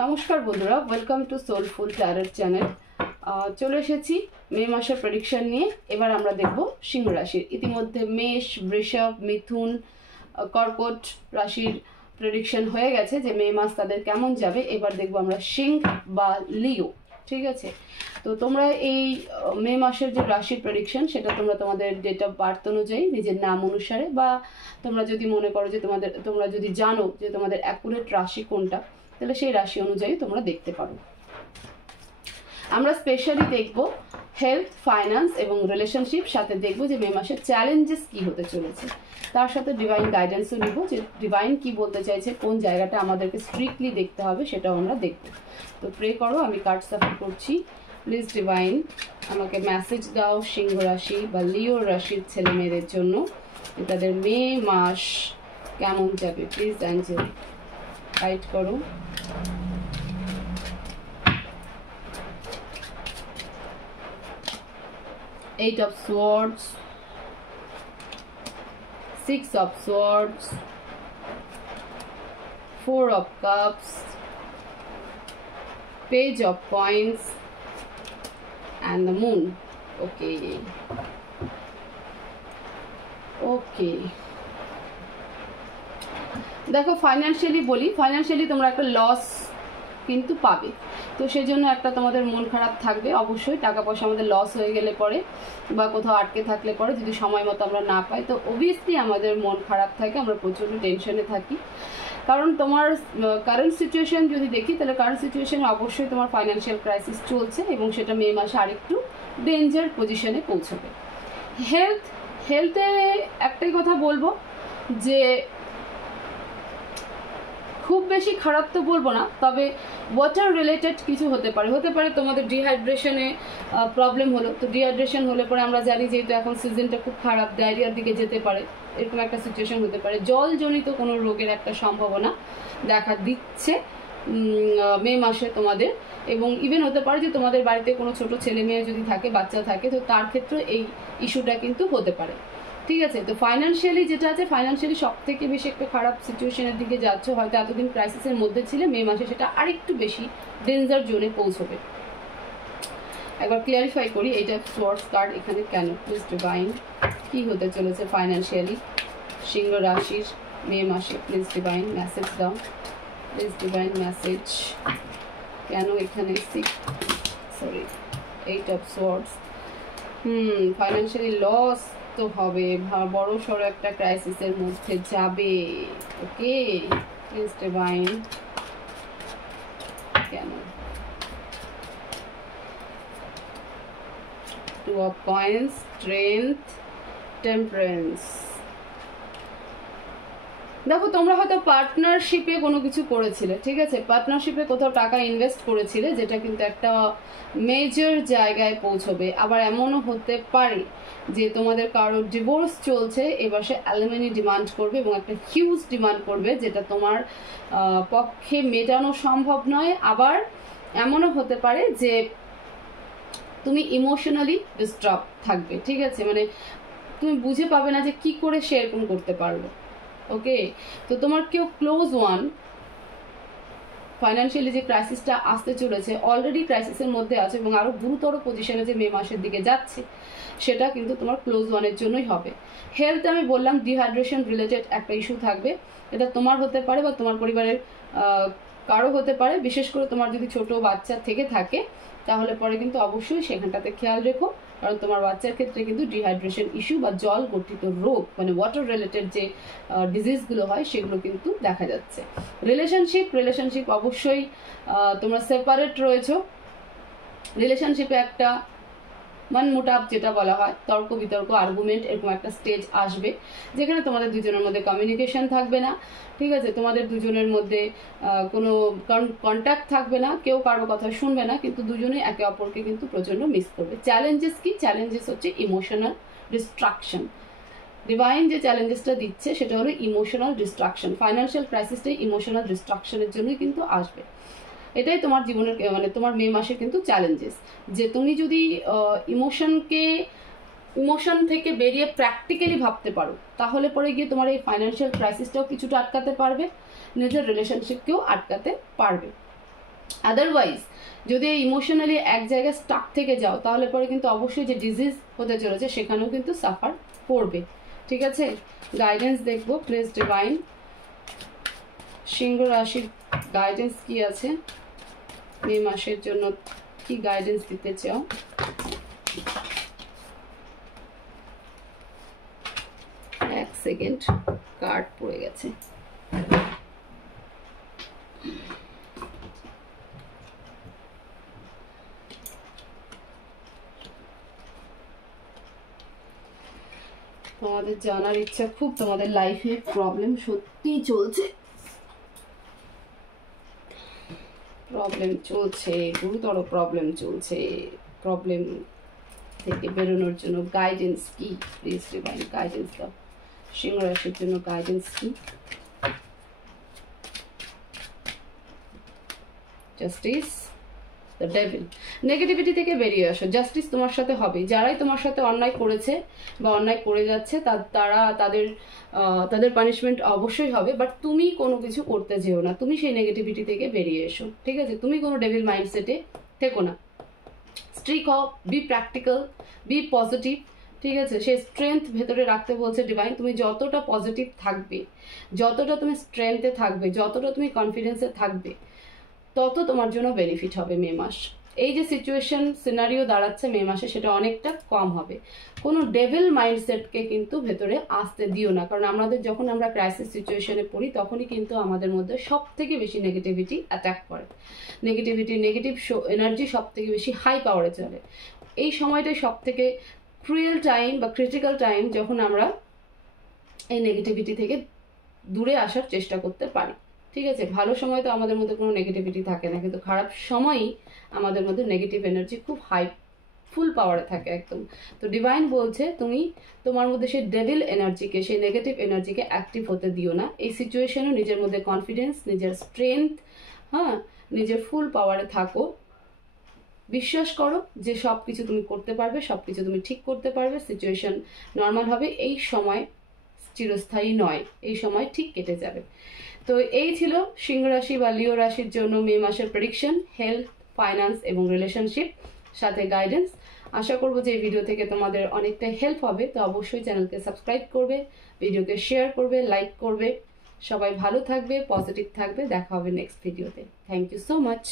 নমস্কার বন্ধুরা, welcome to soulful tarot channel. চলে এসেছি মে মাসের প্রেডিকশন নিয়ে। এবার আমরা দেখব সিংহ রাশির। ইতিমধ্যে মেষ, বৃষভ, মিথুন, কর্কট রাশির প্রেডিকশন হয়ে গেছে যে মে মাস তাদের কেমন যাবে। এবার দেখব আমরা সিংহ বা লিও। ঠিক আছে, তো তোমরা এই মে মাসের যে রাশির প্রেডিকশন সেটা তোমরা তোমাদের ডেট অফ বার্থ অনুযায়ী নিজের নাম অনুসারে, বা তোমরা যদি মনে করো যে তোমরা যদি জানো যে তোমাদের অ্যাকুরেট রাশি কোনটা, তাহলে সেই রাশি অনুযায়ী তোমরা দেখতে পারো। আমরা স্পেশালি দেখব হেলথ, ফাইন্যান্স এবং রিলেশনশিপ, সাথে দেখব যে মে মাসের চ্যালেঞ্জেস কি হতে চলেছে, তার সাথে ডিভাইন গাইডেন্সও নিব যে ডিভাইন কি বলতে চাইছে, কোন জায়গাটা আমাদেরকে স্ট্রিক্টলি দেখতে হবে সেটাও আমরা দেখব। তো প্রে করো, আমি কার্ড সাফল করছি। প্লিজ ডিভাইন আমাকে মেসেজ দাও সিংহ রাশি বা লিও রাশির ছেলে মেয়েদের জন্য, তাদের মে মাস কেমন যাবে। প্লিজ অ্যাঞ্জেল গাইড করো। Eight of Swords, Six of Swords, Four of Cups, Page of Coins, and the Moon. Okay. দেখো, ফাইন্যান্সিয়ালি বলি, ফাইন্যান্সিয়ালি তোমরা একটা লস কিন্তু পাবে, তো সেজন্য একটা তোমাদের মন খারাপ থাকবে অবশ্যই। টাকা পয়সা আমাদের লস হয়ে গেলে পরে বা কোথাও আটকে থাকলে পরে যদি সময় মতো আমরা না পাই, তো অবভিয়াসলি আমাদের মন খারাপ থাকে, আমরা প্রচণ্ড টেনশনে থাকি। কারণ তোমার কারেন্ট সিচুয়েশন যদি দেখি, তাহলে কারেন্ট সিচুয়েশনে অবশ্যই তোমার ফাইন্যান্সিয়াল ক্রাইসিস চলছে এবং সেটা মে মাসে আরেকটু ডেঞ্জার পজিশনে পৌঁছবে। হেলথে একটাই কথা বলবো যে খুব বেশি খারাপ তো বলবো না, তবে ওয়াটার রিলেটেড কিছু হতে পারে তোমাদের ডিহাইড্রেশনে প্রবলেম হলো। তো ডিহাইড্রেশন হলে পরে আমরা জানি যেহেতু এখন সিজনটা খুব খারাপ, ডায়রিয়ার দিকে যেতে পারে, এরকম একটা সিচুয়েশন হতে পারে। জলজনিত কোনো রোগের একটা সম্ভাবনা দেখা দিচ্ছে মে মাসে তোমাদের, এবং ইভেন হতে পারে যে তোমাদের বাড়িতে কোনো ছোট ছেলে মেয়ে যদি থাকে, বাচ্চা থাকে, তো তার ক্ষেত্রে এই ইস্যুটা কিন্তু হতে পারে। ঠিক আছে, তো ফাইন্যান্সিয়ালি যেটা আছে, ফাইন্যান্সিয়ালি সব থেকে বেশি একটা খারাপ সিচুয়েশনের দিকে যাচ্ছে। হয়তো এতদিন ক্রাইসিসের মধ্যে ছিল, মে মাসে সেটা আরেকটু বেশি ডেঞ্জার জোনে পৌঁছবে। একবার ক্লিয়ারিফাই করি এইটা সোর্স কার্ড এখানে কেন। প্লিজ ডিভাইন কি হতে চলেছে ফাইন্যান্সিয়ালি সিংহ রাশির মে মাসে। প্লিজ ডিভাইন মেসেজ দাও, প্লিজ ডিভাইন মেসেজ। কেন এখানে eight of swords. Financially loss তো হবে, বড় সড়ো একটা ক্রাইসিসের মধ্যে যাবে। ওকে, প্লিজ ডিভাইন কেন। Two of coins, strength, temperance. দেখো, তোমরা হয়তো পার্টনারশিপে কোনো কিছু করেছিলে, ঠিক আছে, পার্টনারশিপে কোথাও টাকা ইনভেস্ট করেছিলে, যেটা কিন্তু একটা মেজর জায়গায় পৌঁছবে। আবার এমনও হতে পারে যে তোমাদের কারোর ডিভোর্স চলছে, এবার সে অ্যালিমনি ডিমান্ড করবে এবং একটা হিউজ ডিমান্ড করবে, যেটা তোমার পক্ষে মেটানো সম্ভব নয়। আবার এমনও হতে পারে যে তুমি ইমোশনালি ডিস্টার্ব থাকবে, ঠিক আছে, মানে তুমি বুঝে পাবে না যে কি করে সে এরকম করতে পারলো। ওকে, তো তোমার কেউ ক্লোজ ওয়ান ফাইন্যান্সিয়ালি যে ক্রাইসিসটা আসতে চলেছে, অলরেডি ক্রাইসিসের মধ্যে আছে এবং আরো গুরুতর পজিশনে যে মে মাসের দিকে যাচ্ছে, সেটা কিন্তু তোমার ক্লোজ ওয়ানের জন্যই হবে। হেলথ আমি বললাম ডিহাইড্রেশন রিলেটেড একটা ইস্যু থাকবে, এটা তোমার হতে পারে বা তোমার পরিবারের কারো হতে পারে। বিশেষ করে তোমার যদি ছোট বাচ্চা থেকে থাকে, তাহলে পরে কিন্তু অবশ্যই সেখানটাতে খেয়াল রেখো, কারণ তোমার বাচ্চার ক্ষেত্রে কিন্তু ডিহাইড্রেশন ইস্যু বা জল গঠিত রোগ, মানে ওয়াটার রিলেটেড যে ডিজিজগুলো হয় সেগুলো কিন্তু দেখা যাচ্ছে। রিলেশনশিপ অবশ্যই তোমরা সেপারেট রয়েছো। রিলেশনশিপে একটা মনমুটাব যেটা বলা হয়, তর্ক বিতর্ক, আর্গুমেন্ট, এরকম একটা স্টেজ আসবে যেখানে তোমাদের দুজনের মধ্যে কমিউনিকেশন থাকবে না, ঠিক আছে, তোমাদের দুজনের মধ্যে কোনো কন্ট্যাক্ট থাকবে না, কেউ কারোর কথা শুনবে না, কিন্তু দুজনেই একে অপরকে কিন্তু প্রচন্ড মিস করবে। চ্যালেঞ্জেস কি? চ্যালেঞ্জেস হচ্ছে ইমোশনাল ডিস্ট্রাকশন। ডিভাইন যে চ্যালেঞ্জেসটা দিচ্ছে সেটা হলো ইমোশনাল ডিস্ট্রাকশন। ফাইন্যান্সিয়াল ক্রাইসিসটাই ইমোশনাল ডিস্ট্রাকশনের জন্যই কিন্তু আসবে। এটাই তোমার জীবনের মানে তোমার মে মাসের কিন্তু চ্যালেঞ্জেস, যে তুমি যদি ইমোশন থেকে বেরিয়ে প্র্যাকটিক্যালি ভাবতে পারো, তাহলে পরে গিয়ে তোমার এই ফাইন্যান্সিয়াল ক্রাইসিসটাও কিছুটা আটকাতে পারবে, নিজের রিলেশনশিপকেও আটকাতে পারবে। আদারওয়াইজ যদি ইমোশনালি এক জায়গায় স্টাক থেকে যাও তাহলে পরে কিন্তু অবশ্যই যে ডিজিজ হতে চলেছে সেখানেও কিন্তু সাফার করবে। ঠিক আছে, গাইডেন্স দেখবো প্লিজ ডিভাইন। সিংহ রাশির গাইডেন্স কি আছে মে মাসের জন্য, কি গাইডেন্স দিতে চাও? এক সেকেন্ড, কার্ড পড়ে গেছে। তোমাদের জানার ইচ্ছা খুব, তোমাদের লাইফে প্রবলেম সত্যি চলছে, প্রবলেম চলছে, গুরুতর প্রবলেম চলছে। প্রবলেম থেকে বেরোনোর জন্য গাইডেন্স কি প্লিজ ডিভাইন গাইডেন্স দাও। সিংহ রাশির জন্য গাইডেন্স কি? Justice, the devil. নেগেটিভিটি থেকে বেরিয়ে আসো, জাস্টিস তোমার সাথে হবে। যারাই তোমার সাথে অন্যায় করেছে বা অন্যায় করে যাচ্ছে তারা তাদের পানিশমেন্ট অবশ্যই হবে, বাট তুমি কোনো কিছু করতে যেও না, তুমি সেই নেগেটিভিটি থেকে বেরিয়ে এসো। ঠিক আছে, তুমি কোনো ডেভিল মাইন্ডসেটে থেকো না, স্ট্রিক হও, বি প্র্যাকটিক্যাল, বি পজিটিভ। ঠিক আছে, সেই স্ট্রেংথ ভেতরে রাখতে বলছে ডিভাইন। তুমি যতটা পজিটিভ থাকবে, যতটা তুমি স্ট্রেংথে থাকবে, যতটা তুমি কনফিডেন্সে থাকবে, তত তোমার জন্য বেনিফিট হবে মে মাস। এই যে সিচুয়েশন সিনারিও দাঁড়াচ্ছে মে মাসে, সেটা অনেকটা কম হবে। কোনো ডেভিল মাইন্ডসেটকে কিন্তু ভেতরে আসতে দিও না, কারণ যখন আমরা ক্রাইসিস সিচুয়েশনে পড়ি তখনই কিন্তু আমাদের মধ্যে সব থেকে বেশি নেগেটিভিটি অ্যাটাক করে। নেগেটিভ এনার্জি সব থেকে বেশি হাই পাওয়ারে চলে। এই সময়টাই সব থেকে ক্রুয়েল টাইম বা ক্রিটিক্যাল টাইম, যখন আমরা এই নেগেটিভিটি থেকে দূরে আসার চেষ্টা করতে পারি। ঠিক আছে, ভালো সময় তো আমাদের মধ্যে কোনো নেগেটিভিটি থাকে না, কিন্তু খারাপ সময়ই আমাদের মধ্যে নেগেটিভ এনার্জি খুব হাই ফুল পাওয়ারে থাকে একদম। তো ডিভাইন বলছে তুমি তোমার মধ্যে সেই ডেভিল এনার্জিকে, সেই নেগেটিভ এনার্জিকে অ্যাক্টিভ হতে দিও না। এই সিচুয়েশনেও নিজের মধ্যে কনফিডেন্স, নিজের স্ট্রেংথ, হ্যাঁ, নিজের ফুল পাওয়ারে থাকো। বিশ্বাস করো যে সব কিছু তুমি করতে পারবে, সব কিছু তুমি ঠিক করতে পারবে, সিচুয়েশন নর্মাল হবে। এই সময় চিরস্থায়ী নয়, এই সময় ঠিক কেটে যাবে। তো এই ছিল সিংহ রাশি বা লিও রাশির জন্য মে মাসের প্রেডিকশন, হেলথ, ফাইন্যান্স এবং রিলেশনশিপ সাথে গাইডেন্স। আশা করবো যে এই ভিডিও থেকে তোমাদের অনেকটা হেল্প হবে। তো অবশ্যই চ্যানেলকে সাবস্ক্রাইব করবে, ভিডিওকে শেয়ার করবে, লাইক করবে। সবাই ভালো থাকবে, পজিটিভ থাকবে। দেখা হবে নেক্সট ভিডিওতে। Thank you so much.